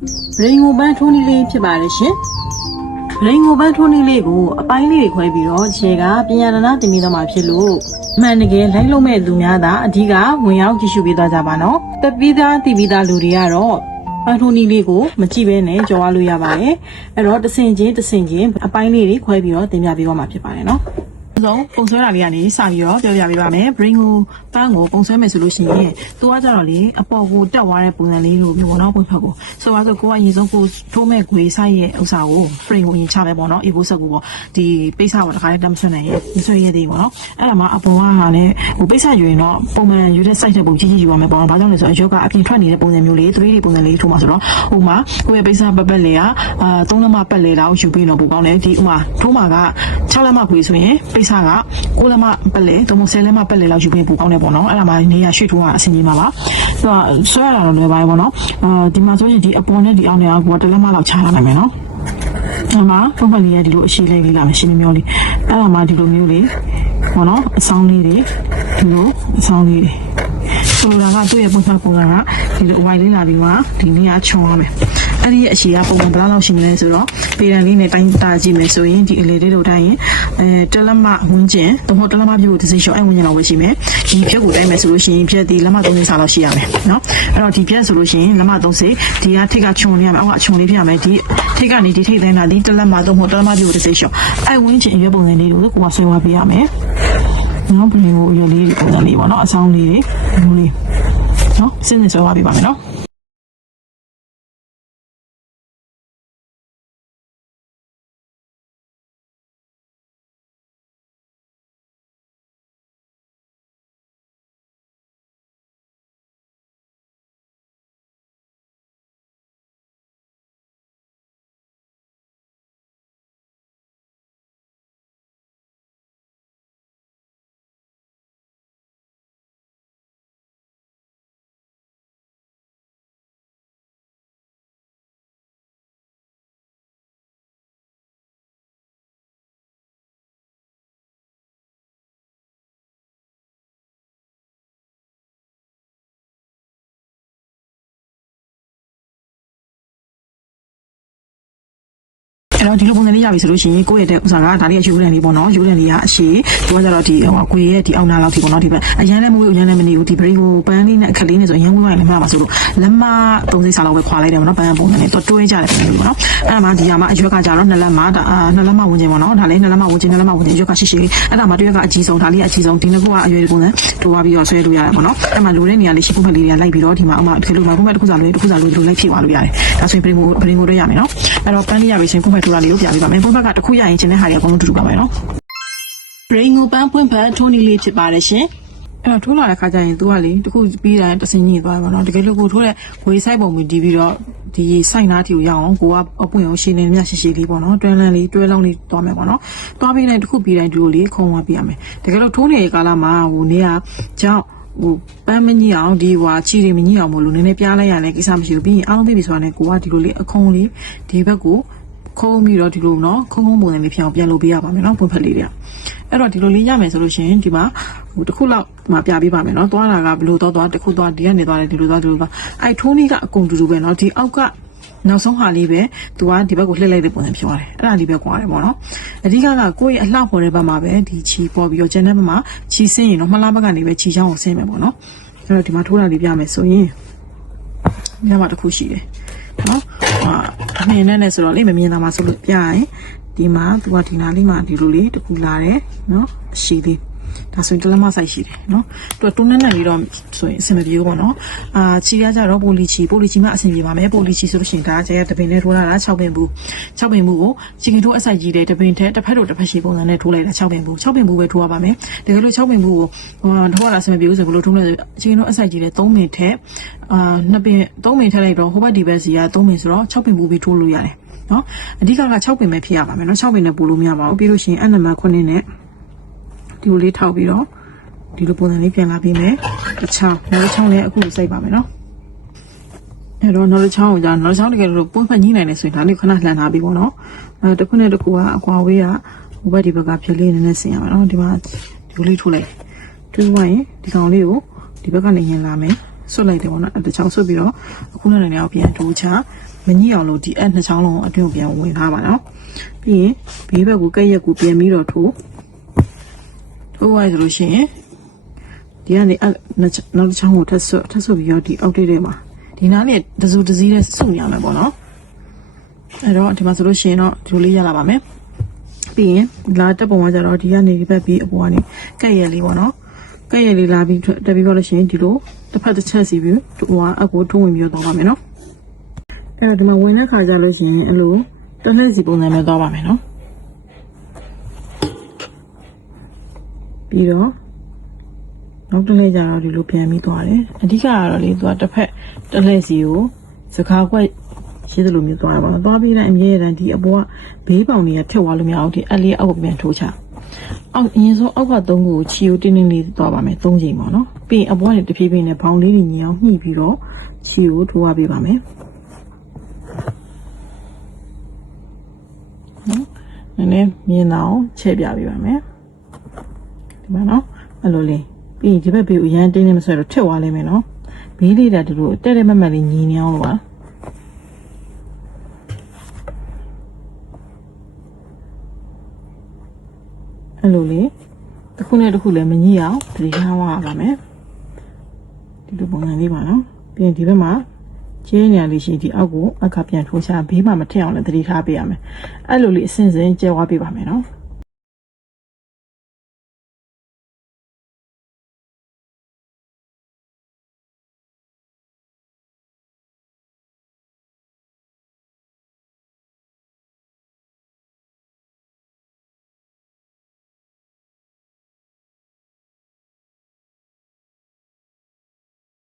ရိန်ကိုပန်းထိုးနည်းလေးဖြစ်ပါတယ်ရှင်ရိန်ကိုပန်းထိုးနည်းလေးကိုအပိုင်းလေးတွေခွဲပြီးတော့ခြေကပညာရဏတင်ပြီးတော့မှဖြစ်လို့မှန်တကယ်လိုက်လို့မဲ့လူများသာအဓိကဝင်ရောက်ကြည့်ရှုပေးသွားကြပါနော်တက်ပြီးသားတည်ပြီးသားလူတွေကတော့ပန်းထိုးနည်းလေးကိုမကြည့်ဘဲနဲ့ကြော်ရလို့ရပါတယ်အဲ့တော့တဆင်ချင်းအပိုင်းလေးတွေခွဲပြီးတော့တင်ပြပေးသွားမှာဖြစ်ပါတယ်နော်ဆုံးပုံဆွဲတာလေးကနေစပြီးတော့ပြောပြပေးပါမယ် brain ကိုပန်းကိုပုံဆွဲမယ်ဆိုလို့ရှိရင်သူကကြတော့လေအပေါ်ကိုတက်သွားတဲ့ပုံစံလေးလိုမျိုးနော်ပုံဖက်ကိုဆိုတော့ကိုကအရင်ဆုံးကိုထိုးမဲ့ခွေဆိုင်ရဲ့ဥစ္စာကို frame ကိုရင်ချမယ်ပေါ့နော် evo set ကိုပေါ့ဒီပိတ်စပေါ့တခါလေးတက်မဆွနိုင်ရဲ့မဆွရဲသေးပေါ့နော်အဲ့ဒါမှအပေါ်ကလည်းဟိုပိတ်စယူရင်တော့ပုံမှန်ယူတဲ့ site တဲ့ပုံကြီးယူရမယ်ပေါ့နော်ဘာကြောင့်လဲဆိုတော့ယောဂအပြင်ထွက်နေတဲ့ပုံစံမျိုးလေး 3D ပုံစံလေးထိုးမှာဆိုတော့ဟိုမှာကိုရဲ့ပိတ်စပတ်ပတ်လေးက3လက်မပတ်လေးလောက်ယူပြီးတော့ပိုကောင်းတယ်ဒီဥမာထိုးမှာက6လက်မခွေဆိုရင်ပိတ်စက6လက်မပတ်လေတော့10လက်မပတ်လေလောက်ယူပြီးပို့ကောင်းတယ်ပေါ့နော်အဲ့ဒါမှနေရရွှေ့ထိုးတာအဆင်ပြေမှာပါသူကဆွဲရတာတော့လွယ်ပါရဲ့ပေါ့နော်ဒီမှာဆိုရင်ဒီအပေါ်နဲ့ဒီအောက်နဲ့က1လက်မလောက်ချလာနိုင်မယ်နော်အဲ့မှာပုံမှန်လေးရဒီလိုအရှိလေးလာမယ်ရှင်းမျောလေးအဲ့ဒါမှဒီလိုမျိုးလေးပေါ့နော်အဆောင်လေးတွေဒီလိုအဆောင်လေးတွေဆိုလိုတာကသူ့ရဲ့ပုံစံကဒီလို white လေးလာပြီးတော့ဒီနေ့ကခြုံရမယ်အဲ့ဒီအရှိကပုံမှန်ဘယ်လောက်ရှိမလဲဆိုတော့ပေရန်လေးနဲ့တိုင်းတာကြည့်မယ်ဆိုရင်ဒီအလေလေးတို့တိုင်းရင်တလက်မဝန်းကျင်တမို့တလက်မပြို့တစ်စိရှော့အဲ့ဝန်းကျင်လောက်ပဲရှိမယ်ဒီဖြက်ကိုတိုင်းမယ်ဆိုလို့ရှိရင်ဖြက်ဒီလက်မ30ဆလောက်ရှိရမယ်နော်အဲ့တော့ဒီဖြက်ဆိုလို့ရှိရင်လက်မ30ဒီကထိတ်ကခြုံနေရမယ်အောက်ကခြုံလေးပြရမယ်ဒီထိတ်ကနေဒီထိတ်တိုင်းတာဒီတလက်မတော့မဟုတ်တလက်မပြို့တစ်စိရှော့အဲ့ဝန်းကျင်ရွက်ပုံစံလေးတွေကိုကိုမဆွဲဝါပေးရမယ်နော်ဘယ်လိုရွက်လေးပုံစံလေးပေါ့နော်အဆောင်လေးတွေဒီလေးနော်စဉ်းစားဆွဲဝါပေးပါမယ်နော်အဲ့တော့ဒီလိုပုံစံလေးရပြီဆိုလို့ရှိရင်ကိုယ့်ရဲ့တဲ့ဥစ္စာကဒါလေးယူရန်လေးပေါ့နော်ယူရန်လေးကအရှိသူကကြတော့ဒီကိုယ့်ရဲ့ဒီအောက်နာလောက်ဒီပေါ့နော်ဒီဘက်အရန်လည်းမဝေးအရန်လည်းမနေဘူးဒီ brain ကိုပန်းလေးနဲ့အခက်လေးနဲ့ဆိုအရန်ဝေးဝိုင်းလည်းမှားပါဆိုလို့လက်မ30ဆလောက်ပဲခွာလိုက်တယ်ပေါ့နော်ပန်းပုံစံနဲ့တော့တွဲကြတယ်ပေါ့နော်အဲ့ဒါမှဒီကမှအရွက်ကကြတော့2လက်မဝင်ခြင်းပေါ့နော်ဒါလေး2လက်မဝင်ခြင်းရွက်ကရှိရှိလေးအဲ့ဒါမှတရွက်ကအကြီးဆုံးဒါလေးအကြီးဆုံးဒီနှစ်ခုကအရွယ်ပုံစံတိုးသွားပြီးတော့ဆွဲလို့ရတယ်ပေါ့နော်အဲ့မှာလိုတဲ့နေရာလေးရှိပုံဖက်လေးတွေကလိုက်ပြီးတော့ဒီမှာအမှဒီလိုမှပုံဖက်တစ်ခုစာလေးလိုလိုက်ဖြည့်သွားလို့ရတယ်ဒါဆိုရင် brain ကိုတော့ရမယ်နော်အဲ့တော့ပန်းလေးရပြီဆိုရင်ပုံဖက်ထိုးတာလေးကိုပြပေးပါမယ်ပုံဖက်ကတစ်ခုရရင်ချင်းတဲ့ဟာတွေအကုန်လုံးတူတူပါမယ်နော် brain ကိုပန်းဖွင့်ဖက်ထိုးနည်းလေးဖြစ်ပါတယ်ရှင်အဲ့တော့ထိုးလာတဲ့ခါကျရင်သူကလေတစ်ခုပြီးတိုင်းတစင်းညစ်သွားပါတော့တကယ်လို့ကိုထိုးတဲ့ဝေးဆိုင်ပုံမူတည်ပြီးတော့ဒီဆိုင်နာတီကိုရအောင်ကိုကအပွင့်အောင်ရှင်းနေမြရှိလေးပေါ့နော်တွဲလောင်းလေးသွားမယ်ပေါ့နော်သွားပြီးတိုင်းတစ်ခုပြီးတိုင်းဒီလိုလေးခုံသွားပြရမယ်တကယ်လို့ထိုးနေတဲ့ကာလမှာဟိုနေရာကြောင့်ဟိုပန်းမညစ်အောင်ဒီဟွာချီတွေမညစ်အောင်မလို့နည်းနည်းပြားလိုက်ရလဲကိစ္စမရှိဘူးပြီးရင်အားလုံးသိပြီဆိုတာနဲ့ကိုကဒီလိုလေးအခုံးလေးဒီဘက်ကိုခုံးပြီးတော့ဒီလိုနော်ခုံပုံစံလေးဖြစ်အောင်ပြန်လုပ်ပေးရပါမယ်နော်ပွင့်ဖက်လေးတွေအဲ့တော့ဒီလိုလေးရမယ်ဆိုလို့ရှိရင်ဒီမှာဟိုတစ်ခုလောက်မှပြပေးပါမယ်နော်သွားတာကဘယ်လိုသွားတစ်ခုသွားဒီကနေသွားတယ်ဒီလိုသွားအဲ့ထိုးနည်းကအကုန်တူတူပဲနော်ဒီအောက်ကနောက်ဆုံးဟာလေးပဲသူကဒီဘက်ကိုလှည့်လိုက်တဲ့ပုံစံဖြစ်သွားတယ်အဲ့ဒါလေးပဲကွာတယ်ပေါ့နော်အဓိကကိုယ့်ရဲ့အလှပေါ်တဲ့ဘက်မှာပဲဒီချီပေါ်ပြီးတော့ကျန်တဲ့ဘက်မှာချီဆင်းရင်တော့မလားဘက်ကနေပဲချီချောင်းကိုဆင်းမယ်ပေါ့နော်အဲ့တော့ဒီမှာထိုးတာလေးပြမယ်ဆိုရင်ညမှာတစ်ခုရှိတယ်နော်အမြင်နဲ့ဆိုတော့လေမမြင်တာမှဆိုလို့ပြရင်ဒီမှာသူကဒီနားလေးမှာဒီလိုလေးတစ်ခုလာတယ်နော်အရှိသေးဒါဆိုရင်တလက်မဆိုင်ရှိတယ်နော်သူကတွန်းနဲ့လေးတော့ဆိုရင်အဆင်မပြေဘူးပေါ့နော်ချီရကြတော့ပိုလီချီမှအဆင်ပြေပါမယ်ပိုလီချီဆိုလို့ရှိရင်ဒါကျရတပင်နဲ့ထိုးလာတာ6ပင်ဘူးကိုချီကင်ထိုးအစိုက်ကြီးတယ်တပင်ထက်တစ်ဖက်တို့တစ်ဖက်ရှိပုံစံနဲ့ထိုးလိုက်တာ6ပင်ဘူးပဲထိုးရပါမယ်တကယ်လို့6ပင်ဘူးကိုထိုးရတာအဆင်မပြေဘူးဆိုဘယ်လိုထိုးလဲဆိုချီကင်ထိုးအစိုက်ကြီးတယ်3ပင်ထက်2ပင်3ပင်ထက်လိုက်တော့ဟိုဘက်ဒီဘက်စီက3ပင်ဆိုတော့6ပင်ဘူးပြီးထိုးလို့ရတယ်နော်အဓိက6ပင်ပဲဖြစ်ရပါမယ်နော်6ပင်နဲ့ပို့လို့မရပါဘူးပြီးလို့ရှိရင်အနံပါတ်9နဲ့ဒီလိုလေးထောက်ပြီးတော့ဒီလိုပုံစံလေးပြန်လာပြီးမယ်တစ်ချောင်းနောက်ချောင်းလည်းအခုစိုက်ပါမယ်နော်အဲ့တော့နောက်ချောင်းကိုကြာနောက်ချောင်းတကယ်လို့ပွင့်ဖက်ညှိနိုင်တယ်ဆိုရင်ဒါလေးခဏလှန်ထားပြီးပေါ့နော်တစ်ခုနဲ့တစ်ခုကအကွာဝေးကဟိုဘက်ဒီဘက်ကဖြက်လေးနည်းနည်းဆင်ရမယ်နော်ဒီမှာဒီလိုလေးထိုးလိုက်ထိုးလိုက်ရင်ဒီကောင်လေးကိုဒီဘက်ကနေရင်လာမယ်ဆွတ်လိုက်တယ်ပေါ့နော်တစ်ချောင်းဆွတ်ပြီးတော့အခုနဲ့လည်းပြန်ထိုးချ မညှိအောင်လို့ဒီနှစ်ချောင်းလုံးအတွင်းကိုပြန်ဝင်ထားပါနော်ပြီးရင်ဘေးဘက်ကိုကက်ရက်ကိုပြန်ပြီးတော့ထိုးရဆိုလို့ရှိရင်ဒီကနေနောက်တစ်ချောင်းကိုထပ်ဆွပြီးတော့ဒီအောက်တိတဲ့မှာဒီနားနဲ့တစုတစည်းနဲ့စုရမယ်ပေါ့နော်အဲ့တော့ဒီမှာဆိုလို့ရှိရင်တော့ဒီလိုလေးရလာပါမယ်ပြီးရင်လာတက်ပုံကကြတော့ဒီကနေဒီဘက်ပြီးအပေါ်ကနေကက်ရက်လေးပေါ့နော်ကက်ရက်လေးလာပြီးတက်ပြီးတော့လို့ရှိရင်ဒီလိုတစ်ဖက်တစ်ချက်စီပြီးဟိုအကိုထုံးဝင်ပြီးတော့ပါမယ်နော်အဲ့တော့ဒီမှာဝင်တဲ့ခါကျလို့ရှိရင်အဲ့လိုတစ်လှည့်စီပုံစံမျိုးသွားပါမယ်နော်ပြီးတော့နောက်တစ်လှည့်ကျတော့ဒီလိုပြန်ပြီးသွားတယ်အဓိကကတော့လေသူကတစ်ဖက်တစ်လှည့်စီကိုစကားကွက်ရေးသလိုမျိုးသွားတာပေါ့နော်သွားပြီးတိုင်းအမြဲတမ်းဒီအပေါ်ကဘေးပေါင်တွေကထက်သွားလို့မရအောင်ဒီအလေးအောက်ပြန်ထိုးချအောက်အရင်ဆုံးအောက်က3ခုကိုချီကိုတင်းတင်းလေးသွားပါမယ်3ချိန်ပေါ့နော်ပြီးရင်အပေါ်ကနေတဖြည်းဖြည်းနဲ့ဘောင်လေးတွေညီအောင်ညှိပြီးတော့ချီကိုထိုးရပေးပါမယ်နော်နည်းနည်းမြင်အောင်ချဲ့ပြပေးပါမယ်ဒီမှာနော်အဲ့လိုလေးပြီးရင်ဒီဘက်ဘေးကိုရမ်းတင်းနေမဆွဲတော့ထက်သွားလိမ့်မယ်နော်ဘေးလေးတာဒီလိုတဲ့မတ်မတ်လေးညီနေအောင်လို့ပါအဲ့လိုလေးတစ်ခုနဲ့တစ်ခုလည်းမညှိအောင်တတိထားပါမယ်ဒီလိုပုံစံလေးပါနော်ပြီးရင်ဒီဘက်မှာကျင်းနေရလေးရှိဒီအောက်ကိုအခါပြန်ထိုးချဘေးမှာမထည့်အောင်လည်းတတိထားပေးရမယ်အဲ့လိုလေးအစင်စင်ကျဲဝါပေးပါမယ်နော်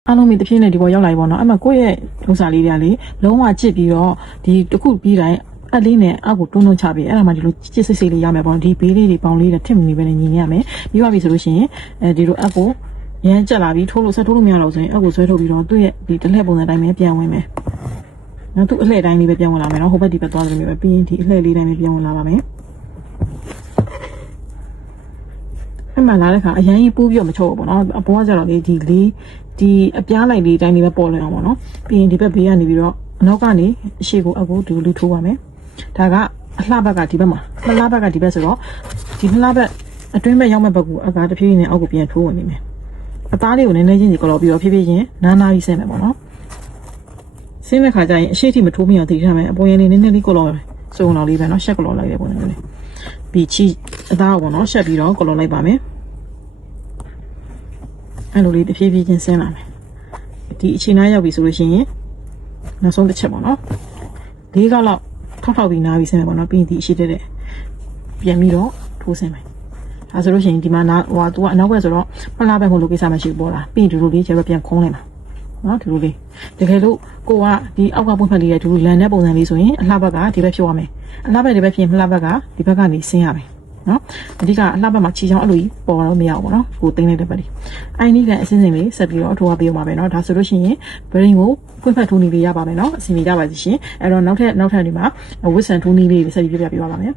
အားလုံးမိတဖြည်းနဲ့ဒီပေါ်ရောက်လာပြီပေါ့နော်အဲ့မှာကိုယ့်ရဲ့ဒုစာလေးတွေကလေလုံးဝချစ်ပြီးတော့ဒီတစ်ခုပြီးတိုင်းအလေးနဲ့အောက်ကိုတွန်းချပြီးအဲ့ဒါမှဒီလိုချစ်စိတ်စိတ်လေးရမယ်ပေါ့ဒီဘေးလေးတွေပေါင်လေးတွေထစ်မနေပဲနဲ့ညီနေရမယ်ပြီးပါပြီဆိုလို့ရှိရင်ဒီလိုအောက်ကိုရမ်းကျက်လာပြီးထိုးလို့ဆက်ထိုးလို့မရတော့ဆိုရင်အောက်ကိုဆွဲထုတ်ပြီးတော့သူ့ရဲ့ဒီတစ်လှည့်ပုံစံတိုင်းပဲပြန်ဝင်မယ်နော်သူ့အလှည့်တိုင်းလေးပဲပြန်ဝင်လာမယ်နော်ဟိုဘက်ဒီဘက်သွားတယ်မျိုးပဲပြီးရင်ဒီအလှည့်လေးတိုင်းပဲပြန်ဝင်လာပါမယ်အဲ့မှာလာတဲ့ခါအရင်ကြီးပိုးပြီးတော့မချုပ်ဘူးပေါ့နော်အပေါ်ကကျတော့လေဒီအပြားလိုက်လေးတိုင်းလေးပဲပေါ်လွင်အောင်ပေါ့နော်ပြီးရင်ဒီဘက်ဘေးကနေပြီးတော့အနောက်ကနေအရှိကိုအကူဒီလိုထိုးပါမယ်ဒါကအလှဘက်ကဒီဘက်မှာလှဘက်ကဒီဘက်ဆိုတော့ဒီလှဘက်အတွင်းဘက်ရောက်မဲ့ဘက်ကိုအကားတစ်ဖြည်းဖြည်းနဲ့အောက်ကိုပြန်ထိုးဝင်နေမယ်အသားလေးကိုနည်းနည်းချင်းစီကလော်ပြီးတော့ဖြည်းဖြည်းချင်းနားနားပြီးဆင်းမယ်ပေါ့နော်ဆင်းတဲ့ခါကျရင်အရှိထိမထိုးမိအောင်တည်ထားမယ်အပေါ်ရင်လေးနည်းနည်းလေးကလော်စုံတော်လေးပဲနော်ရှက်ကလော်လိုက်တယ်ပုံစံမျိုးလေးပြီးချီအသားကိုပေါ့နော်ရှက်ပြီးတော့ကလော်လိုက်ပါမယ်အဲ့လိုလေးတဖြည်းဖြည်းချင်းဆင်းလာမယ်ဒီအချိန်နားရောက်ပြီဆိုလို့ရှိရင်နောက်ဆုံးတစ်ချက်ပေါ့နော်၄ခေါက်လောက်ထောက်ပြီးနားပြီးဆင်းမယ်ပေါ့နော်ပြီးရင်ဒီအရှိတဲ့ပြန်ပြီးတော့ထိုးဆင်းမယ်ဒါဆိုလို့ရှိရင်ဒီမှာဟိုသူကအနောက်ဘက်ဆိုတော့ဖလားဘက်ကိုလိုကိစ္စမရှိဘူးပေါ့လားပြီးရင်ဒီလိုလေးကျတော့ပြန်ခုံးလိုက်မှာနော်ဒီလိုလေးတကယ်လို့ကိုကဒီအောက်ကပွင့်ဖက်လေးရဲ့ဒီလိုလန်တဲ့ပုံစံလေးဆိုရင်အလှဘက်ကဒီဘက်ဖြိုးရမယ်အလှဘက်ဒီဘက်ဖြစ်ရင်လှဘက်ကဒီဘက်ကနေဆင်းရမယ်နော်အဓိကအလှဘက်မှာခြေချောင်းအဲ့လိုကြီးပေါ်တော့မရဘူးပေါ့နော်ကိုသိမ့်လိုက်တဲ့ဘက်ဒီအိုင်နီကအစင်းစင်လေးဆက်ပြီးတော့အထိုးပေးအောင်ပါပဲနော်ဒါဆိုလို့ရှိရင်ဘရင်းကိုပွင့်ဖက်ထိုးနည်းလေးရပါမယ်နော်အစီအမီရပါစီရှင်အဲ့တော့နောက်ထပ်ဒီမှာဝစ်ဆန်ထိုးနည်းလေးဆက်ပြီးပြပြပေးပါမယ်